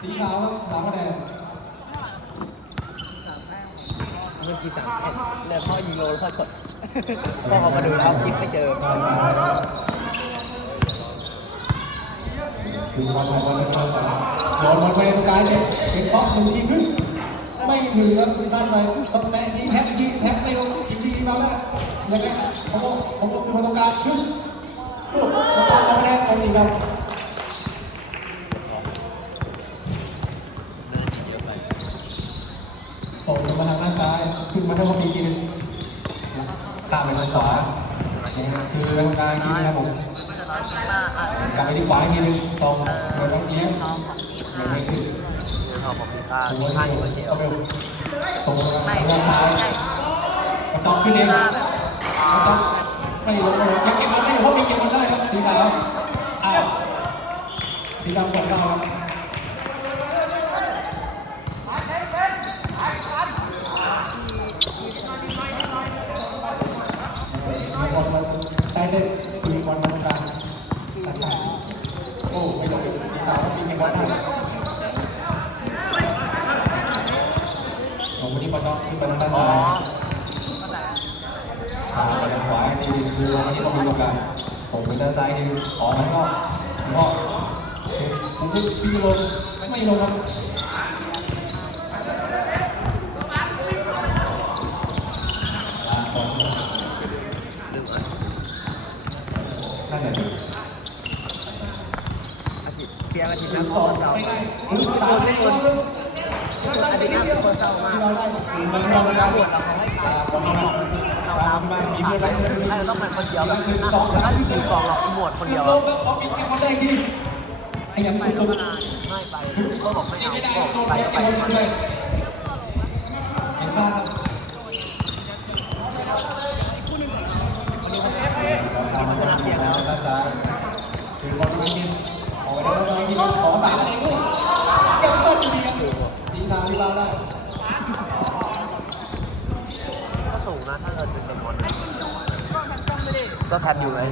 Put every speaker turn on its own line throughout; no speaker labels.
สีขาวครับสามคะแนน
เมื่อกี้สามแผ่นแล้วพ่อยิงโลแล้วพ่อกดพ่อออกมาดูครับคลิปไม่เจอ
ด้านซ้ายคือบอลของบอลเป็นบอลสามบอลบอลไปตรงกลางเนี่ยเป็นป๊อกหนึ่งทีขึ้นไม่ถึงครับด้านไปตำแหน่งนี้แท็บที่แท็บไม่ลงอีกทีที่เราได้แล้วก็ผมก็ผมก็คือบอลตรงกลางขึ้นสุดแล้วก็เอาคะแนนเอาอีกครับส่งมาทางด้านซ้ายขึ้น มาทางขวาอีกทีนึงข้ามไปทางขวาคือรงกางอีกทีนะครับผมกลับไปที่ขวาอีกทีหนึงสองโดนน้องเอี้ยงยังไม่ขึ้นตัว
ท่า
นี้
นี้มันเจ๋
เข้าไปตรงด้านซ้ายกระจอกขึ้นเองกระจอกไม่ลงยังเก็บมันได้อยู่เพราะมีเก็บมันได้ครับสีดำอ้าวสีดำกดได้ครับบอลมันใต้เส้นสีบอลตรงกลางตัดขาดโอ้ไม่ต้องสีขาวตีเก็บบอลได้ ผมวันนี้ปะจ๊อกขึ้นไปทางด้าน
อ๋อ
ซ้ายขาไปทางขวาทีนึงคือวันนี้ต้องมีโอกาสผมไปด้านซ้ายทีนึงขอแล้วก็ก็ผมก็ซีลงไม่ลงครับลาก่อนนั่นแหละ
อาทิตย์เพียงอาทิตย์
ถึ
ละ
ง
ค
สอง
นเก่า
ไม่ได้ถึงสามไม่ลง เลย
อาทิตย์ละคนเก่ามาก
ที่เราได้คือมัน
เรา
เรา
เรา
ได้
บวชเราเขาให้ตา
ตอนนี้
เรา
เรา
เรา
ทำมามีเพื่อน
น่าจะต้องเป็นคนเดียวแบบแล้วก็ที่ถือกล่องเราหมวดคนเดียว
โลกครับเอาปิดเกมเขาได้ที่ไอ้ยัง
ไป
สุด
ไม่ไปก็บอกไม่
ๆนี่
เอา
ไม่ได้
บอก
โดน
ไป
เกม
ไป
เลยเห็นป่ะครับทำชนะเสียแล้วด้านซ้ายคือบอลไม่กินขอไว้ด้านซ้ายกินขอสามคะแนนด้วยเก็บต้นดีครับดีทางที่เราได้
ก็สูงนะถ้าเกิดเป็นเด็กคน ก็แทนอยู่เลย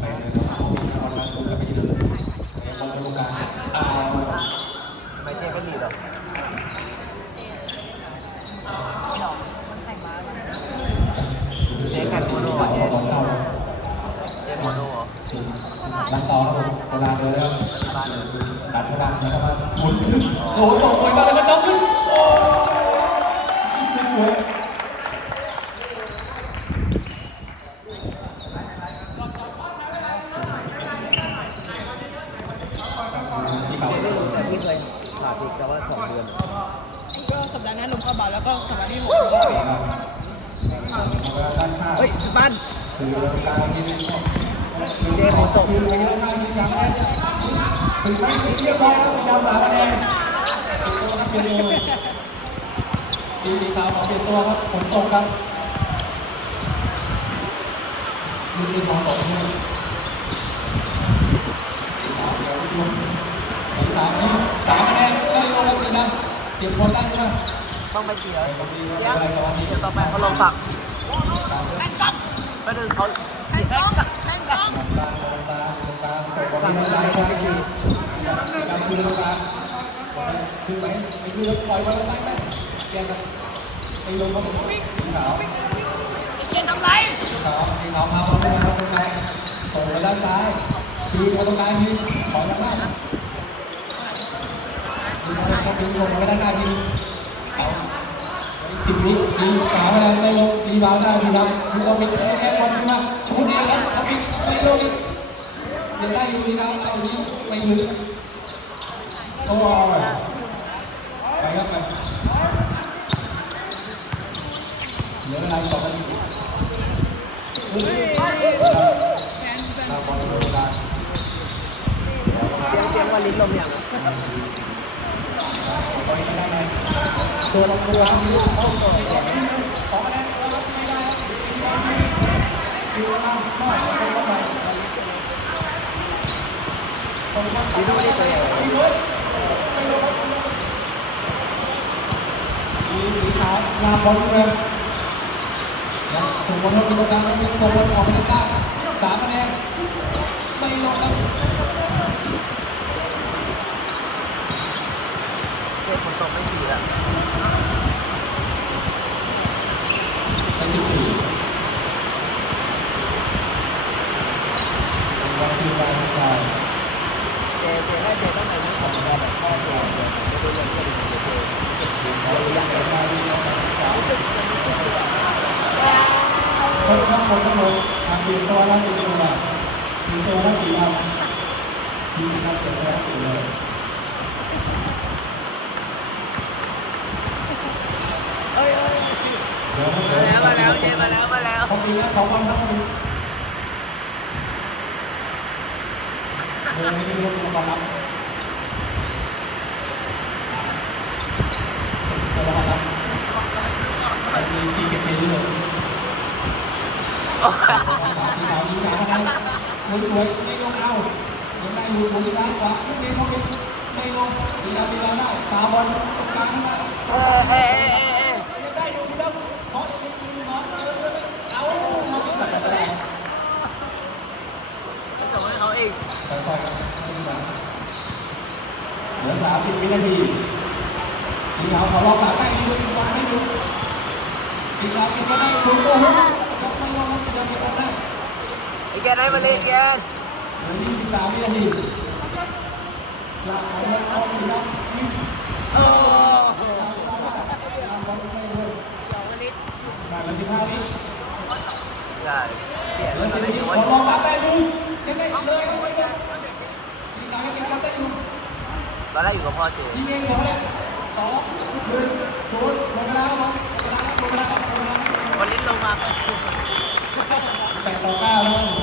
ไปเลยบอลมาถูกกับไปที่เลยบอลตรงกลางอ่า
ไม่ใช่ไม่ดีหรอกเจ๊แข่งโมโน
สอง
เจ๊
บอลเข้า
เจ๊โมโนเหรอ
หลังต่อครับผมเวลาเดินแล้วดัดพลังนะครับหมุนขึ้นโอ้โหส่งไปมาแล้วก็ต้องขึ้นโอ้สวย ที่เขา
ไม่ได้ลงแต่ที่เคยผ่าติดแต่ว่าสองเดือน
ก็สัปดาห์หน้าลงเข้าบาลแล้วก็สัปดาห์ที่หกลงเข้าเบรก
ด้านข้าง
เฮ้ยบ้าน
คือการที่
เจ๊ของตก
คือระยะทางที่ยังไม่ถึงไม่เรียบร้อยแล้วยาวสามคะแนนเปลี่ยนตัวครับเปลี่ยนตัวดีขาขอเปลี่ยนตัวครับฝนตกครับมีที่ของตกนี่สามเดีย สามนี้สามคะแนนได้ลงแล้วสินะเก็บบอลได้ใช่ไหม
ต้องไปเกี่ยวเจ๊เดี๋ยวต่อไปเขาลงฝักก็ดึงเขา
แทนกล้องแทนกล้อง
ตาตาตาตกบอลที่ได้ใช่ไหมการคือตรงกลางคือไหมไอ้คือปล่อยบอลได้ไหมเปลี่ยนกันไอ้ลงเขาสีขาว
เล่นทำไร
ขาวสีขาวพาบอลไปทางตรงกลางส่งไปด้านซ้ายคือมาตรงกลางทีขอด้านหน้า คือมาตรงลงทีลงได้านหน้าทีเอาสิบวิทีขาวอะไรไม่ลงทีบอลได้ทีครับคือเราไปแค่บอลขึ้นมาชนเองครับเอาไปไม่ลงเดี๋ยวได้อยู่ทีครับเอานี้ไม่ลึกก็เอไปไปครับไปเหลือเวลาสองนาทีเราบอลโดนได้
เสียงเสียงว่าลิ้นลมอย่าง
ตัวเราตัวนี้เข้าก่อนสองคะแนนไม่ได้คือทำมากคนเข้าไปคนเข้าไป
ลิ้นไม่ได้ตัวอย่าง
สีสีขาวลาบอลเลยถูกบอลลงตรงกลางแล้วมีตัวบอลออกไปข้างสามคะแนนไม่ลงครับ
ด็กฝนตกไม่ฉี่แล้ว
วันที่สี่ วันที่แปดใช่
เจเจถ้าเจต้องไปนี่ของเราแบบพ่อเจเจไม่รู้
ลย
เอ้ยเอ้ย
เดี๋ยว
มาแล้วมาแล้วเจมาแล้วมาแล้ว
เขาดีนะสองวันครับเขาดีเดินไม่ได้รถตัวรับตัวรับมันมีสี่เก็บไปเรื่อยที่เราดีนะนะสวยๆไม่ลงเอายังได้อยู่บนด้านขวาลูกนี้เขาเป็นไม่ลงดีแล้วดีแล้วได้สามบอลตรงกลางนะ
เออเออเออเออ
ได้ อ
สา
มสิบวินาทีทีเราขาลองปากได้ดีด้วยวางให้ดูอีกราเองก็ได้ดูโอ้โหยกไม่ลงนะยังเก็บได้
ไอ้แกได้มาเล่นแก
เหลือยี่สิบสามวินาทีหลักของเราเอาอยู่แล้ว
ตอนแรกอยู่กับพ่อเจ
วันนี้ลงมาแต่ต่อเก้าแล้ว